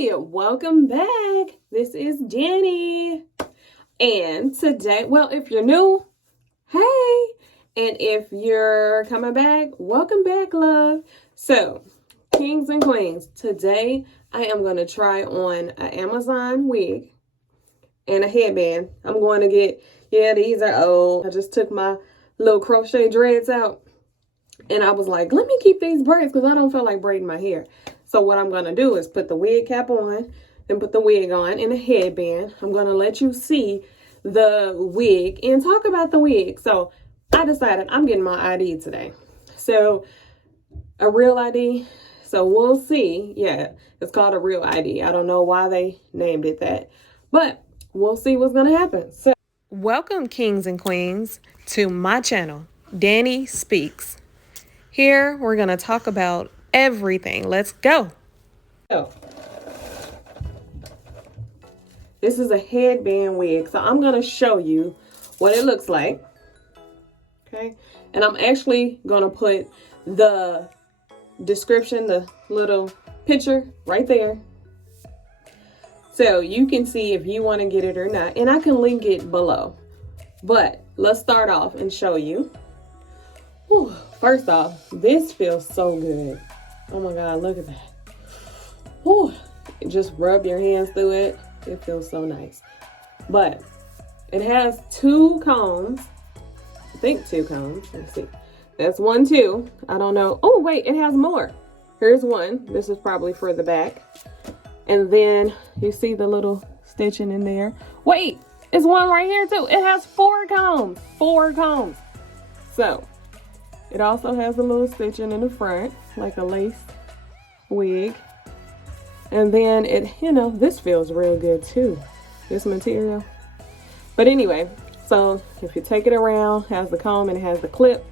Hey, welcome back. This is Danii. And today, well, if you're new, hey. And if you're coming back, welcome back, love. So, kings and queens, today I am going to try on an Amazon wig and a headband. I'm going to get, these are old. I just took my little crochet dreads out. And I was like, let me keep these braids because I don't feel like braiding my hair. So what I'm going to do is put the wig cap on and put the wig on and a headband. I'm going to let you see the wig and talk about the wig. So I decided I'm getting my ID today. So a real ID. So we'll see. Yeah, it's called a real ID. I don't know why they named it that, but we'll see what's going to happen. So welcome, kings and queens, to my channel, Danii Speaks. Here, we're going to talk about everything. Let's go. So, this is a headband wig. So, I'm going to show you what it looks like. Okay. And I'm actually going to put the description, the little picture right there. So, you can see if you want to get it or not. And I can link it below. But, let's start off and show you. Whew. First off, this feels so good. Oh my God, look at that. Whew. Just rub your hands through it. It feels so nice. But it has two combs. I think two combs. Let's see. That's one, two. I don't know. Oh, wait, it has more. Here's one. This is probably for the back. And then you see the little stitching in there. Wait, it's one right here too. It has four combs. Four combs. So it also has a little stitching in the front, like a lace wig. And then it, this feels real good too, this material. But anyway, so if you take it around, has the comb and it has the clip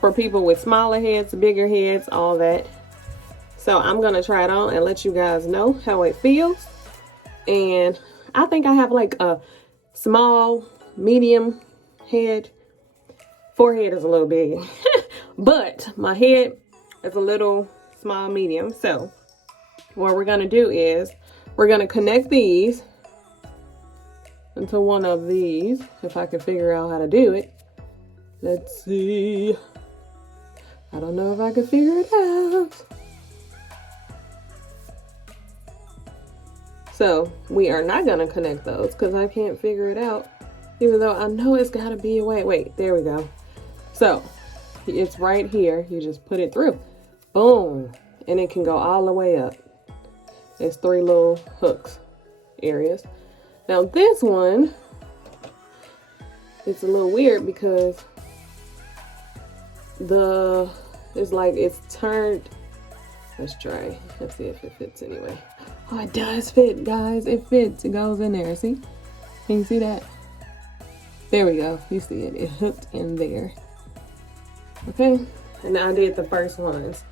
for people with smaller heads, bigger heads, all that. So I'm gonna try it on and let you guys know how it feels. And I think I have like a small, medium head. Forehead is a little big. But my head is a little small, medium. So what we're going to do is we're going to connect these into one of these. If I can figure out how to do it. Let's see. I don't know if I can figure it out. So we are not going to connect those because I can't figure it out. Even though I know it's got to be a way. Wait, there we go. So it's right here. You just put it through. Boom. And it can go all the way up. There's three little hooks areas. Now this one, it's a little weird because it's turned. Let's try. Let's see if it fits anyway. Oh, it does fit, guys. It fits. It goes in there. See? Can you see that? There we go. You see it. It hooked in there. Okay, and I did the first ones.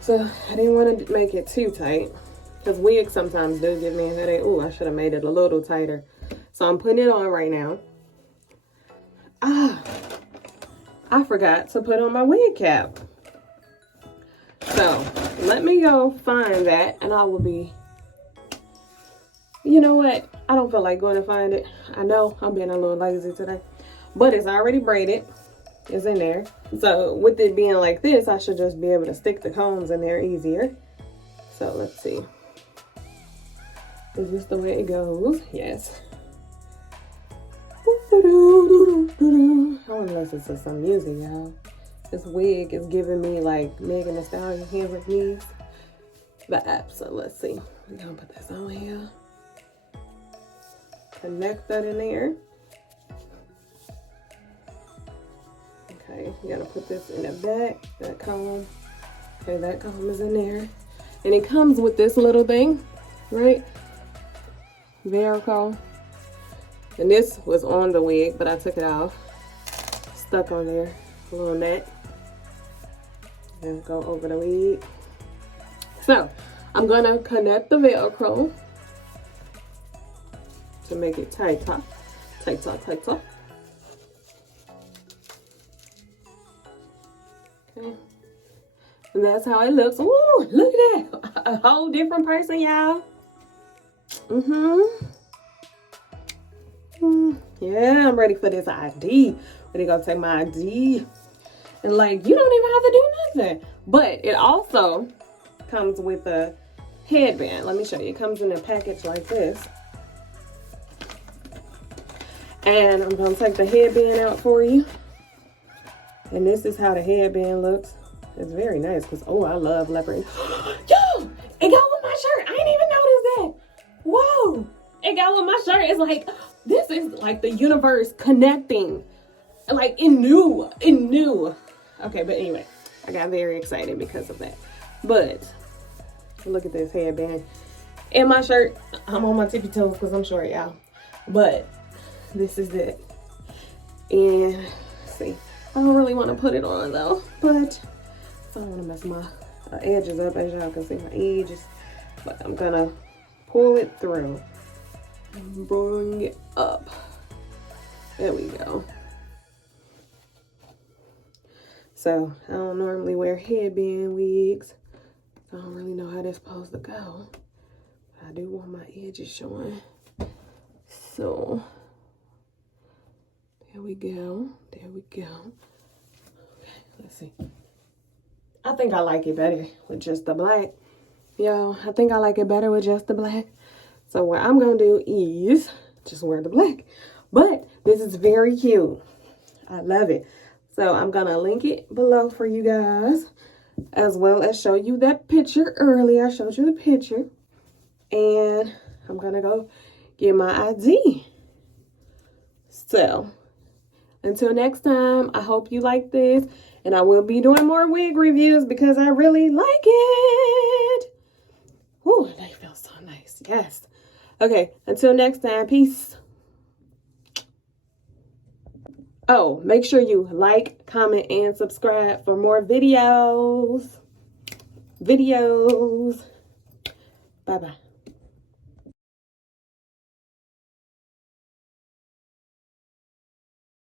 So I didn't want to make it too tight because wigs sometimes do give me a headache. Oh, I should have made it a little tighter. So I'm putting it on right now. I forgot to put on my wig cap. So let me go find that and I will be, you know what? I don't feel like going to find it. I know I'm being a little lazy today, but it's already braided. It's in there. So with it being like this, I should just be able to stick the combs in there easier. So let's see. Is this the way it goes? Yes. I want to listen to some music, y'all. This wig is giving me like Megan Thee Stallion hands and knees vibes. So let's see. We're gonna put this on here. Connect that in there. Okay, you gotta put this in the back, that comb. Okay, that comb is in there. And it comes with this little thing, right? Velcro. And this was on the wig, but I took it off. Stuck on there, a little net. And go over the wig. So, I'm gonna connect the Velcro to make it tight top. Tight top, tight top. Okay. And that's how it looks. Ooh, look at that. a whole different person, y'all. Yeah, I'm ready for this ID. Ready to go take my ID. And like, you don't even have to do nothing. But it also comes with a headband. Let me show you. It comes in a package like this. And I'm going to take the headband out for you. And this is how the headband looks. It's very nice because, oh, I love leopard. Yo, it go with my shirt. I didn't even notice that. Whoa, it go with my shirt. It's like, this is like the universe connecting. Like, it knew. Okay, but anyway, I got very excited because of that. But look at this headband and my shirt. I'm on my tippy toes because I'm short, y'all. But this is it. And let's see, I don't really want to put it on though, but I don't want to mess my edges up. As y'all can see, my edges. But I'm gonna pull it through and bring it up. There we go. So I don't normally wear headband wigs. I don't really know how that's supposed to go. But I do want my edges showing. So there we go. There we go. Okay, let's see. I think I like it better with just the black. Yo, I think I like it better with just the black. So what I'm gonna do is just wear the black. But this is very cute. I love it. So I'm gonna link it below for you guys, as well as show you that picture earlier. I showed you the picture. And I'm gonna go get my ID. So until next time, I hope you like this. And I will be doing more wig reviews because I really like it. Whew, they feel so nice. Yes. Okay, until next time, peace. Oh, make sure you like, comment, and subscribe for more videos. Bye-bye.